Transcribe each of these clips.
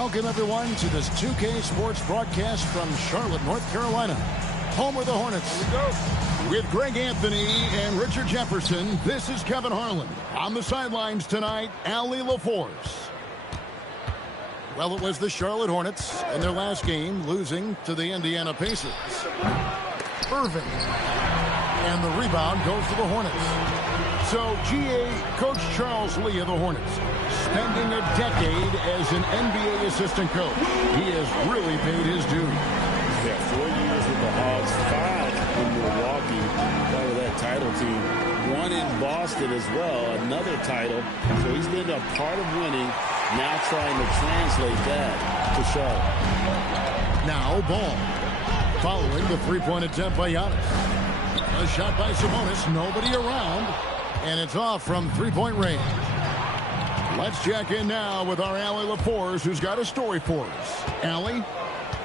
Welcome, everyone, to this 2K Sports broadcast from Charlotte, North Carolina, home of the Hornets. Here we go. With Greg Anthony and Richard Jefferson, this is Kevin Harlan. On the sidelines tonight, Allie LaForce. Well, it was the Charlotte Hornets in their last game, losing to the Indiana Pacers. Irving. And the rebound goes to the Hornets. So, GA Coach Charles Lee of the Hornets, spending a decade as an NBA assistant coach. He has really paid his dues. Yeah, 4 years with the Hawks, 5 in Milwaukee, part of that title team. 1 in Boston as well, another title. So he's been a part of winning, now trying to translate that to Charlotte. Now ball. Following the three-point attempt by Giannis. A shot by Sabonis, nobody around, and it's off from three-point range. Let's check in now with our Allie LaForce, who's got a story for us. Allie?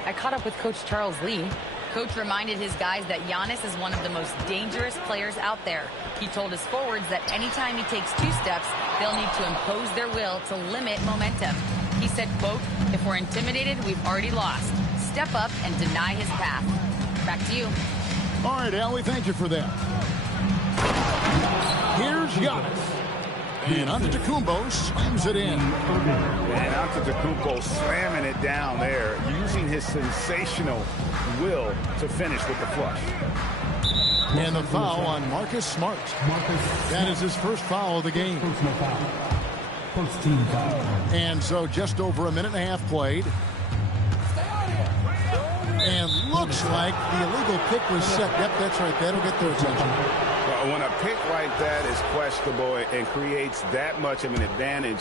I caught up with Coach Charles Lee. Coach reminded his guys that Giannis is one of the most dangerous players out there. He told his forwards that anytime he takes 2 steps, they'll need to impose their will to limit momentum. He said, quote, "If we're intimidated, we've already lost. Step up and deny his path." Back to you. All right, Allie, thank you for that. Here's Giannis. And Antetokounmpo slams it in. And Antetokounmpo slamming it down there, using his sensational will to finish with the flush. And the foul on Marcus Smart. That is his first foul of the game. First team foul. And so just over a minute and a half played. And looks like the illegal pick was set. Yep, that's right. That'll get their attention. When a pick like that is questionable and creates that much of an advantage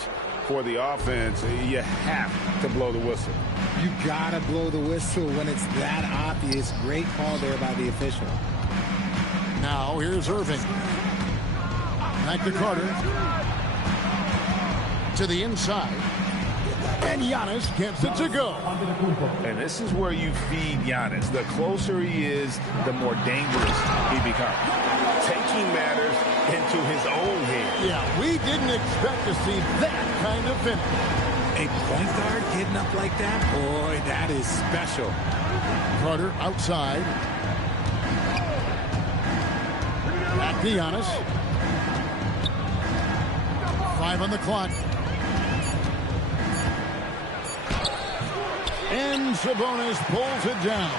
for the offense, you have to blow the whistle. You gotta blow the whistle when it's that obvious. Great call there by the official. Now here's Irving. Back to Carter. To the inside. And Giannis gets it to go. And this is where you feed Giannis. The closer he is, the more dangerous he becomes. Taking matters into his own hands. Yeah, we didn't expect to see that kind of finish. A point guard getting up like that? Boy, that is special. Carter outside. Back to Giannis. 5 on the clock. And Sabonis pulls it down.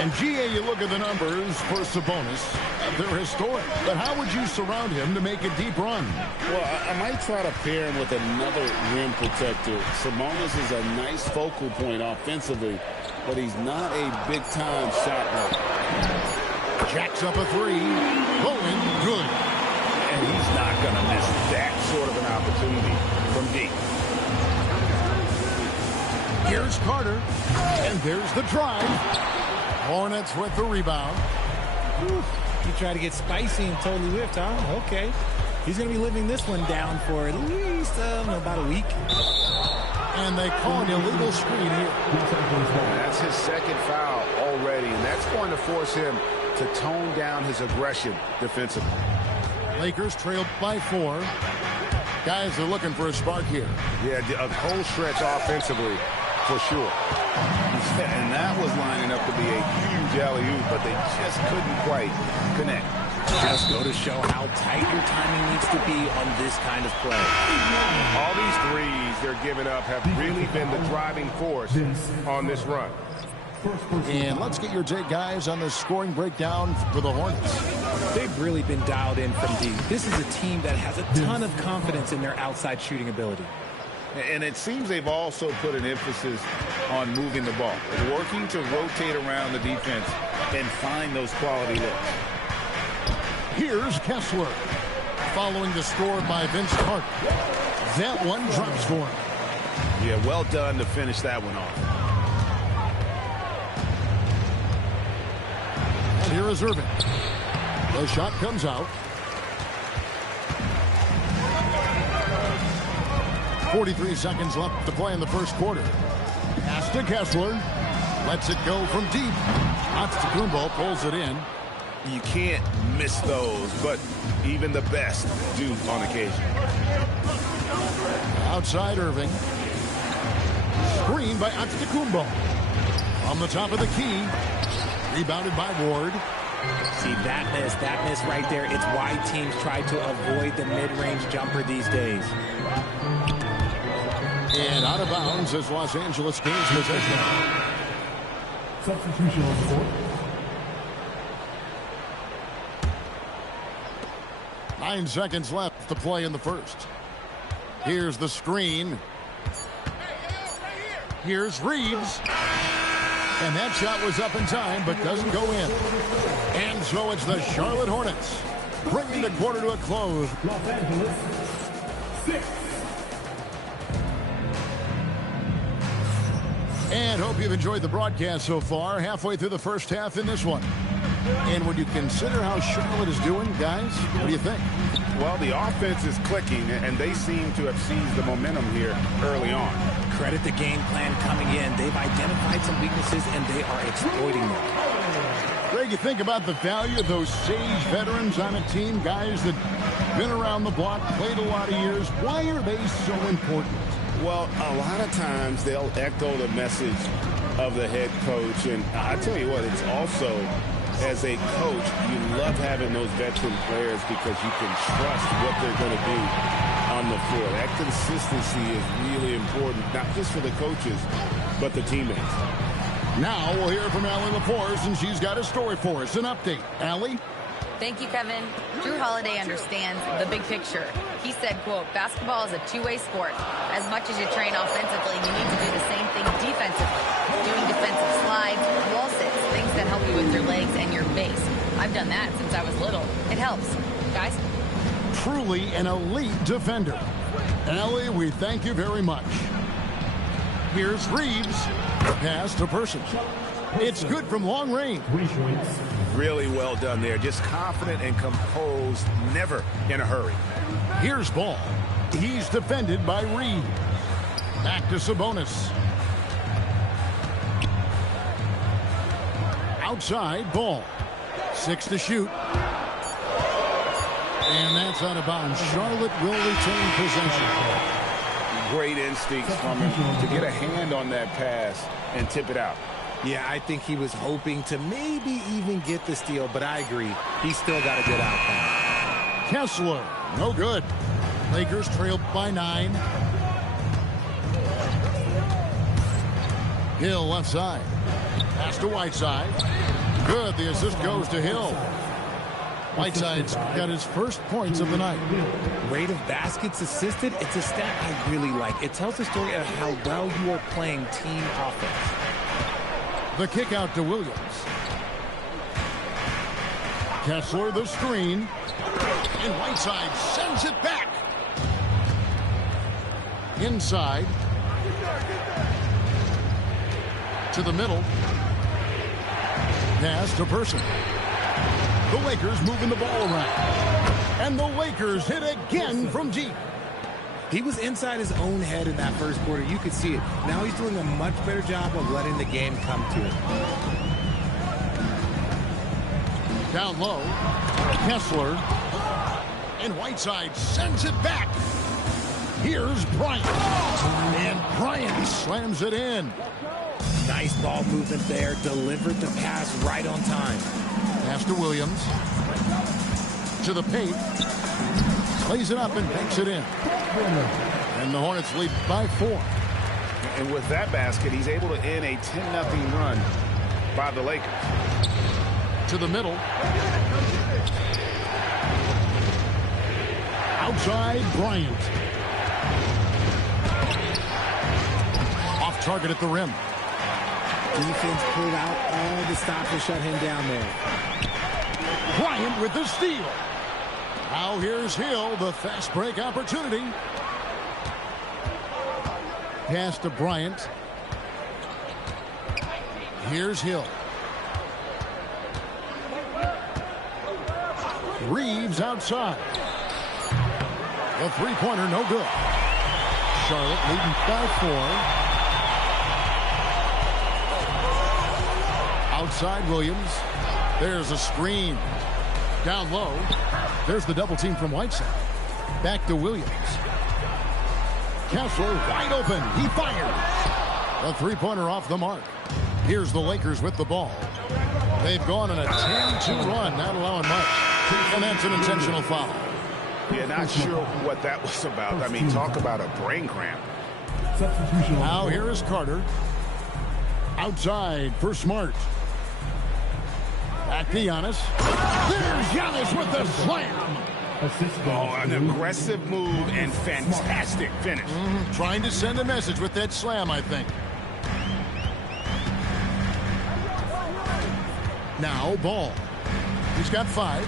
And, GA, you look at the numbers for Sabonis. They're historic. But how would you surround him to make a deep run? Well, I might try to pair him with another rim protector. Sabonis is a nice focal point offensively, but he's not a big-time shot maker. Jacks up a 3. Going good. And he's not going to miss that sort of an opportunity from deep. Here's Carter. And there's the drive. Hornets with the rebound. He tried to get spicy and totally whiffed, huh? Okay. He's going to be living this one down for at least about a week. And they call an illegal screen here. That's his second foul already, and that's going to force him to tone down his aggression defensively. Lakers trailed by 4. Guys are looking for a spark here. Yeah, a cold stretch offensively for sure. And that was lining up to be a huge alley-oop, but they just couldn't quite connect. Just go to show how tight your timing needs to be on this kind of play. All these threes they're giving up have really been the driving force on this run. And let's get your take, guys, on the scoring breakdown for the Hornets. They've really been dialed in from deep. This is a team that has a ton of confidence in their outside shooting ability. And it seems they've also put an emphasis on moving the ball, working to rotate around the defense and find those quality looks. Here's Kessler, following the score by Vince Carter. That one drops for him. Yeah, well done to finish that one off. And here is Irving. The shot comes out. 43 seconds left to play in the first quarter. Pass to Kessler. Lets it go from deep. Antetokounmpo pulls it in. You can't miss those, but even the best do on occasion. Outside Irving. Screen by Antetokounmpo. On the top of the key. Rebounded by Ward. See, that miss right there. It's why teams try to avoid the mid-range jumper these days. And out of bounds as Los Angeles gains possession. Substitution on the court. 9 seconds left to play in the first. Here's the screen. Here's Reeves. And that shot was up in time, but doesn't go in. And so it's the Charlotte Hornets bringing the quarter to a close. Los Angeles, 6. And hope you've enjoyed the broadcast so far. Halfway through the first half in this one. And when you consider how Charlotte is doing, guys, what do you think? Well, the offense is clicking, and they seem to have seized the momentum here early on. Credit the game plan coming in. They've identified some weaknesses, and they are exploiting them. Greg, you think about the value of those sage veterans on a team, guys that been around the block, played a lot of years. Why are they so important? Well, a lot of times they'll echo the message of the head coach. And I tell you what, it's also, as a coach, you love having those veteran players because you can trust what they're going to do on the floor. That consistency is really important, not just for the coaches, but the teammates. Now we'll hear from Allie LaForce, and she's got a story for us. An update. Allie? Thank you, Kevin. Drew Holiday understands the big picture. He said, quote, basketball is a two-way sport. As much as you train offensively, you need to do the same thing defensively. Doing defensive slides, wall sits, things that help you with your legs and your base. I've done that since I was little. It helps. Guys? Truly an elite defender. Allie, we thank you very much. Here's Reeves. Pass to Person. It's good from long range. Really well done there. Just confident and composed, never in a hurry. Here's Ball. He's defended by Reed. Back to Sabonis. Outside, Ball. 6 to shoot. And that's out of bounds. Charlotte will retain possession. Great instincts from him to get a hand on that pass and tip it out. Yeah, I think he was hoping to maybe even get the steal, but I agree. He's still got a good outcome. Kessler, no good. Lakers trailed by 9. Hill left side. Pass to Whiteside. Good, the assist goes to Hill. Whiteside's got his first points of the night. Rate of baskets assisted, it's a stat I really like. It tells the story of how well you are playing team offense. The kick out to Williams. Kessler the screen. And Whiteside sends it back. Inside. To the middle. Pass to Person. The Lakers moving the ball around. And the Lakers hit again from deep. He was inside his own head in that first quarter. You could see it. Now he's doing a much better job of letting the game come to him. Down low. Kessler. And Whiteside sends it back. Here's Bryant. And Bryant slams it in. Nice ball movement there. Delivered the pass right on time. Pass to Williams. To the paint. Plays it up and banks it in. And the Hornets lead by 4. And with that basket, he's able to end a 10-0 run by the Lakers. To the middle. Outside, Bryant. Off target at the rim. Defense pulled out all the stops to shut him down there. Bryant with the steal. Now here's Hill, the fast break opportunity. Pass to Bryant. Here's Hill. Reeves outside. The three-pointer, no good. Charlotte leading by 4. Outside Williams. There's a screen. Down low. There's the double team from Whiteside. Back to Williams. Kessler wide open. He fires. A three-pointer off the mark. Here's the Lakers with the ball. They've gone on a 10-2 run, not allowing much. And that's an intentional foul. Yeah, not sure what that was about. I mean, talk about a brain cramp. Now here is Carter. Outside for Smart. Back to Giannis. There's Giannis with the slam. Oh, an aggressive move and fantastic finish. Trying to send a message with that slam, I think. Now Ball. He's got 5.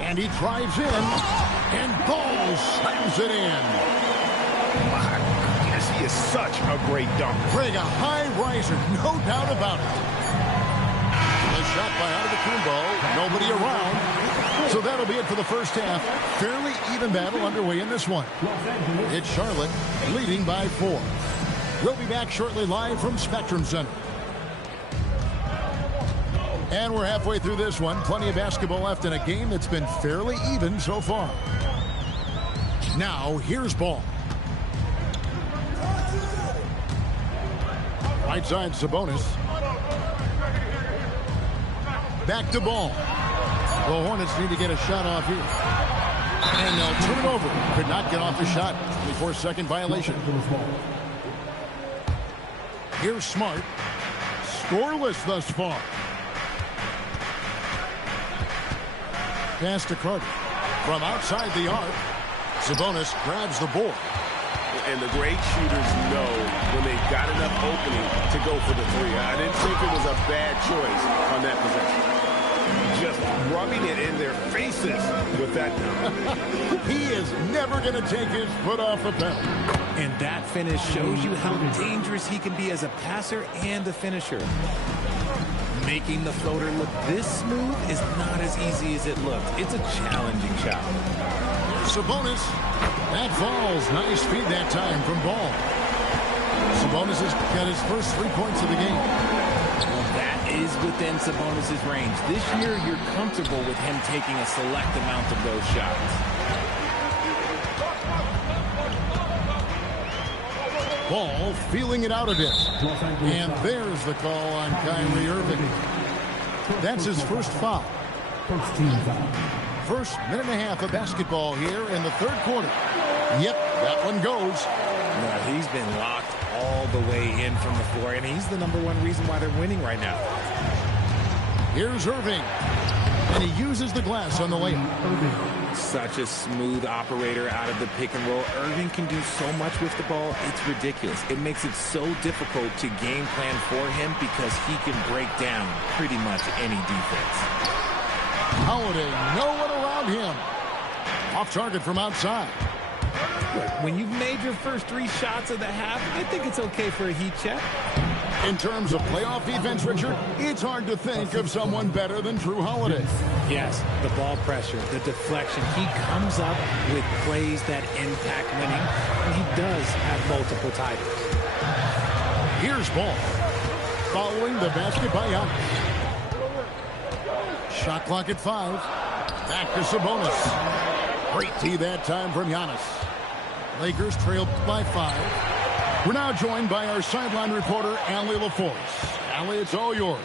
And he drives in. And Ball slams it in. My goodness, he is such a great dunker. Greg, a high riser, no doubt about it. A shot by Antetokounmpo. Nobody around. So that'll be it for the first half. Fairly even battle underway in this one. It's Charlotte leading by 4. We'll be back shortly live from Spectrum Center. And we're halfway through this one. Plenty of basketball left in a game that's been fairly even so far. Now, here's Ball. Right side, Sabonis. Back to Ball. The Hornets need to get a shot off here. And they'll turn it over. Could not get off the shot. 24-second violation. Here's Smart. Scoreless thus far. Pass to Carter. From outside the arc, Sabonis grabs the board. And the great shooters know when they've got enough opening to go for the 3. I didn't think it was a bad choice on that possession. Just rubbing it in their faces with that. He is never going to take his foot off the pedal. And that finish shows you how dangerous he can be as a passer and a finisher. Making the floater look this smooth is not as easy as it looked. It's a challenging shot. Sabonis. That falls. Nice feed that time from Ball. Sabonis has got his first 3 points of the game. Well, that is within Sabonis' range. This year, you're comfortable with him taking a select amount of those shots. Ball feeling it out a bit. And there's the call on Kyrie Irving. That's his first foul. First team foul. First minute and a half of basketball here in the third quarter. Yep, that one goes. Now, he's been locked all the way in from the floor, and he's the #1 reason why they're winning right now. Here's Irving. And he uses the glass on the layup. Such a smooth operator out of the pick and roll. Irving can do so much with the ball, it's ridiculous. It makes it so difficult to game plan for him because he can break down pretty much any defense. Holiday, no one around him. Off target from outside. Look, when you've made your first 3 shots of the half, I think it's okay for a heat check. In terms of playoff defense, Richard, it's hard to think of someone better than Drew Holiday. Yes, the ball pressure, the deflection. He comes up with plays that impact winning, and he does have multiple titles. Here's Ball. Following the basket by Giannis. Shot clock at 5. Back to Sabonis. Great tee that time from Giannis. Lakers trail by 5. We're now joined by our sideline reporter, Allie LaForce. Allie, it's all yours.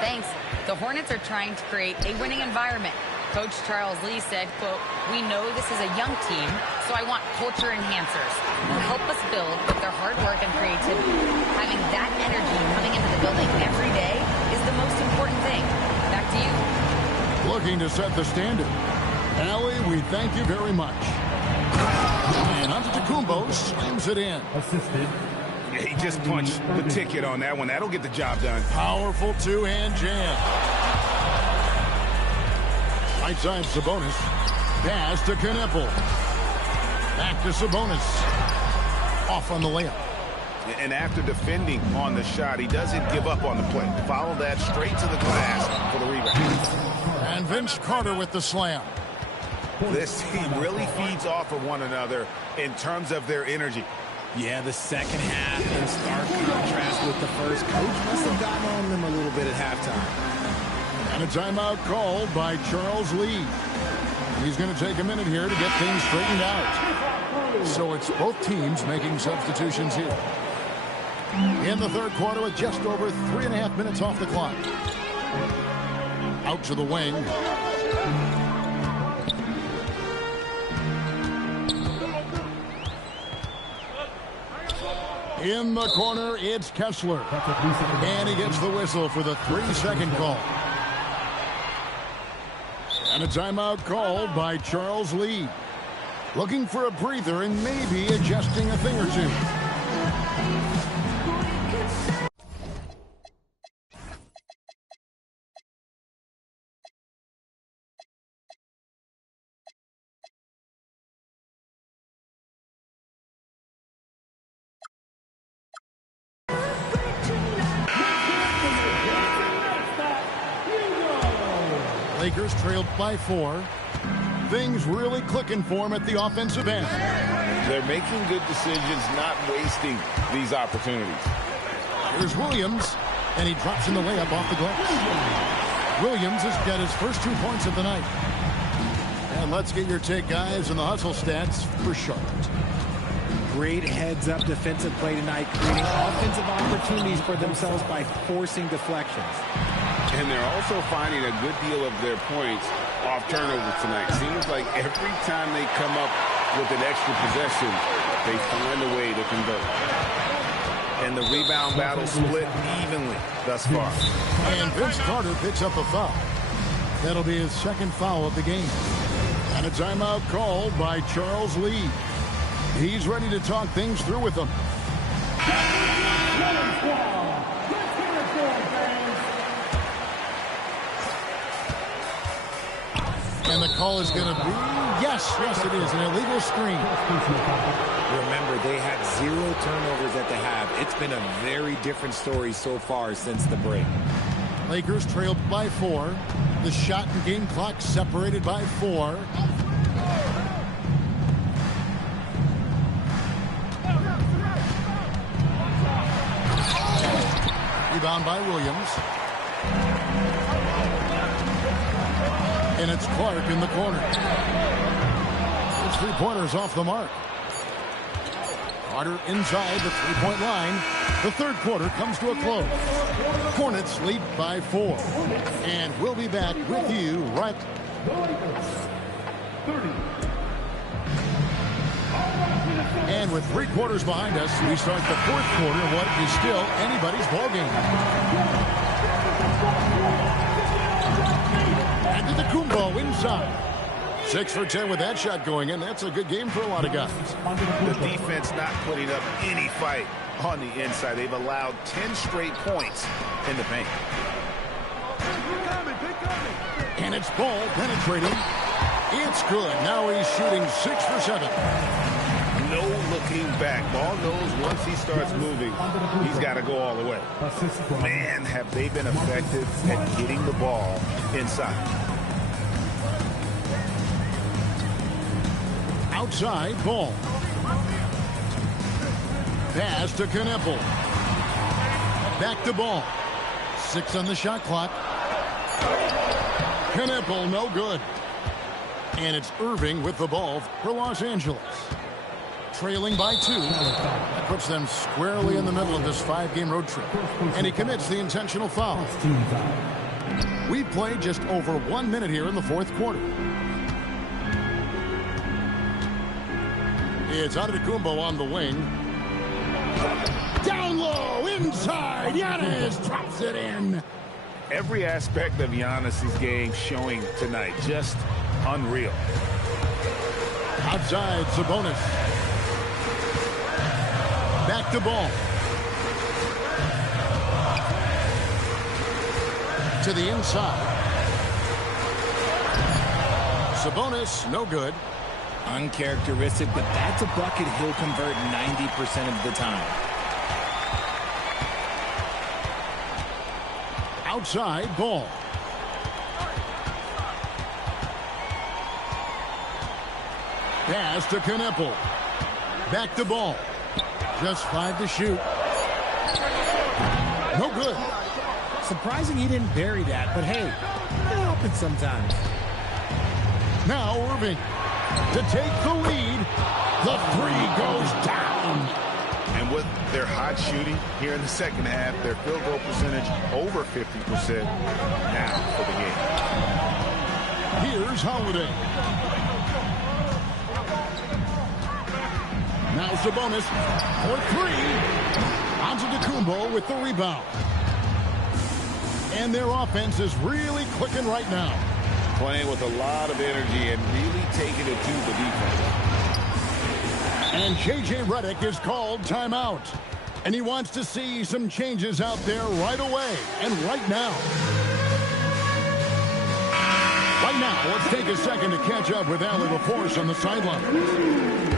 Thanks. The Hornets are trying to create a winning environment. Coach Charles Lee said, quote, "We know this is a young team, so I want culture enhancers who help us build with their hard work and creativity. Having that energy coming into the building every day is the most important thing." Back to you. Looking to set the standard. Allie, we thank you very much. And Antetokounmpo slams it in. Assisted. Yeah, he just punched the ticket on that one. That'll get the job done. Powerful two-hand jam. Right side, Sabonis. Pass to Kneppel. Back to Sabonis. Off on the layup. And after defending on the shot, he doesn't give up on the play. Follow that straight to the glass for the rebound. And Vince Carter with the slam. This team really feeds off of one another in terms of their energy. Yeah, the second half in stark contrast with the first. Coach must have gotten on them a little bit at halftime. And a timeout called by Charles Lee. He's going to take a minute here to get things straightened out. So it's both teams making substitutions here. in the third quarter with just over 3.5 minutes off the clock. Out to the wing. In the corner, it's Kessler. And he gets the whistle for the 3-second call. And a timeout called by Charles Lee. Looking for a breather and maybe adjusting a thing or two. Lakers trailed by 4. Things really clicking for him at the offensive end. They're making good decisions, not wasting these opportunities. Here's Williams, and he drops in the layup off the glass. Williams has got his first 2 points of the night. And let's get your take, guys, on the hustle stats for Charlotte. Great heads-up defensive play tonight, creating offensive opportunities for themselves by forcing deflections. And they're also finding a good deal of their points off turnovers tonight. Seems like every time they come up with an extra possession, they find a way to convert. And the rebound battle split evenly thus far. And Vince Carter picks up a foul. That'll be his second foul of the game. And a timeout called by Charles Lee. He's ready to talk things through with them. And the call is going to be, yes, it is, an illegal screen. Remember, they had 0 turnovers at the half. It's been a very different story so far since the break. Lakers trailed by 4. The shot and game clock separated by 4. Rebound by Williams. And it's Clark in the corner. His 3-pointer's off the mark. Carter inside the 3-point line. The third quarter comes to a close. Hornets lead by 4. And we'll be back with you right. And with 3 quarters behind us, we start the fourth quarter of what is still anybody's ballgame. Antetokounmpo inside. 6 for 10 with that shot going in. That's a good game for a lot of guys. The defense not putting up any fight on the inside. They've allowed 10 straight points in the paint. And it's Ball penetrating. It's good. Now he's shooting 6 for 7. No looking back. Ball knows once he starts moving, he's got to go all the way. Man, have they been effective at getting the ball inside. Outside, Ball. Pass to Kneppel. Back to Ball. 6 on the shot clock. Kneppel, no good. And it's Irving with the ball for Los Angeles. Trailing by 2. That puts them squarely in the middle of this 5-game road trip. And he commits the intentional foul. We've played just over 1 minute here in the fourth quarter. It's Antetokounmpo on the wing. Down low, inside, Giannis drops it in. Every aspect of Giannis's game showing tonight, just unreal. Outside, Sabonis. Back to Ball. To the inside. Sabonis, no good. Uncharacteristic, but that's a bucket he'll convert 90% of the time. Outside, Ball. Pass to Kneppel. Back to Ball. Just 5 to shoot. No good. Surprising he didn't bury that, but hey, it happens sometimes. Now Irving to take the lead. The 3 goes down. And with their hot shooting here in the second half, their field goal percentage over 50% now for the game. Here's Holiday. Now Sabonis for three. Antetokounmpo with the rebound. And their offense is really clicking right now. Playing with a lot of energy and really taking it to the defense. And J.J. Redick is called timeout. And he wants to see some changes out there right away and right now. Right now, let's take a second to catch up with Allie LaForce on the sideline.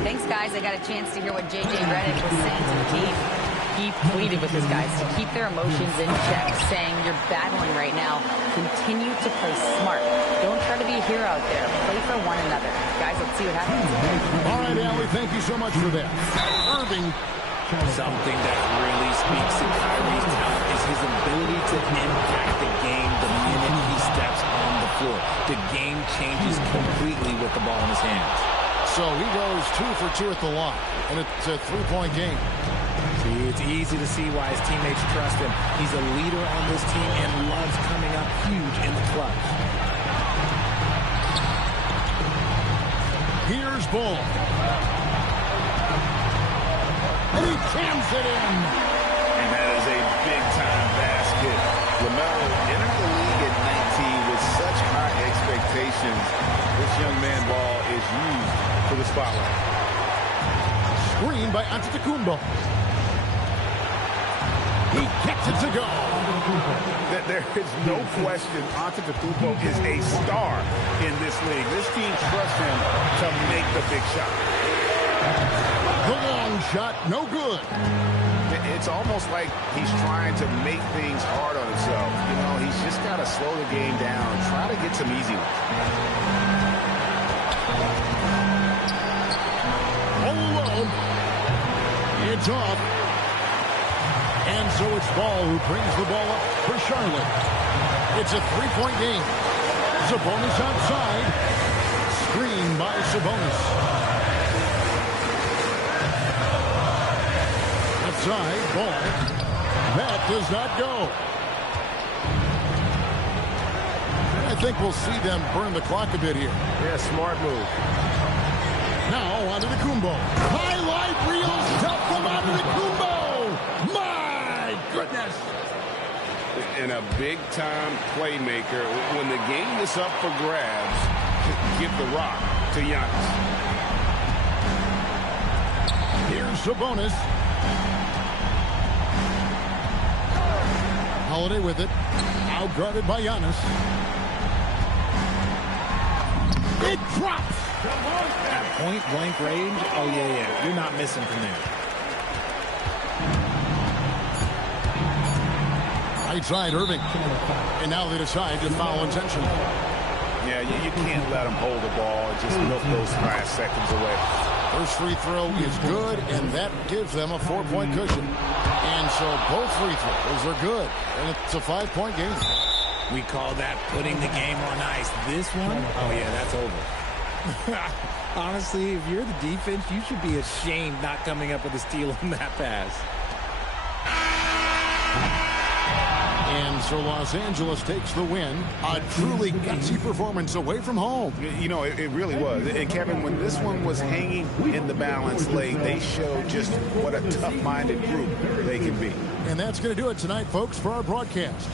Thanks, guys. I got a chance to hear what J.J. Redick was saying to the team. He pleaded with his guys to keep their emotions in check, saying you're battling right now. Continue to play smart. Don't try to be a hero out there. Play for one another. Guys, let's see what happens. All right, Allie, thank you so much for that. Irving. Something that really speaks to Kyrie's talent is his ability to impact the game the minute he steps on the floor. The game changes completely with the ball in his hands. So he goes 2 for 2 at the line, and it's a three-point game. See, it's easy to see why his teammates trust him. He's a leader on this team and loves coming up huge in the clutch. Here's Bull. And he jams it in. And that is a big-time basket. LaMelo entered the league at 19 with such high expectations. This young man ball is used for the spotlight. Screen by Antetokounmpo. He gets it to go. There is no question Antetokounmpo is a star in this league. This team trusts him to make the big shot. The long shot, no good. It's almost like he's trying to make things hard on himself. You know, he's just got to slow the game down, try to get some easy ones. All alone. It's off. And so it's Ball who brings the ball up for Charlotte. It's a three-point game. Sabonis outside. Screen by Sabonis. Outside, Ball. That does not go. I think we'll see them burn the clock a bit here. Yeah, smart move. Now onto the Kumbo. Highlight reel stuff from Antetokounmpo. My goodness. And a big-time playmaker. When the game is up for grabs, give the rock to Giannis. Here's Sabonis. Holiday with it. Outguarded by Giannis. It drops. At point-blank range, oh, yeah. You're not missing from there. Right side, Irving. And now they decide to foul intentionally. Yeah, you can't let him hold the ball and just milk those last seconds away. First free throw is good, and that gives them a 4-point cushion. And so both free throws are good, and it's a 5-point game. We call that putting the game on ice. This one, oh, yeah, that's over. Honestly, if you're the defense, you should be ashamed not coming up with a steal on that pass. And so Los Angeles takes the win. A truly gutsy performance away from home. You know, it really was. And, Kevin, when this one was hanging in the balance late, they showed just what a tough-minded group they can be. And that's going to do it tonight, folks, for our broadcast.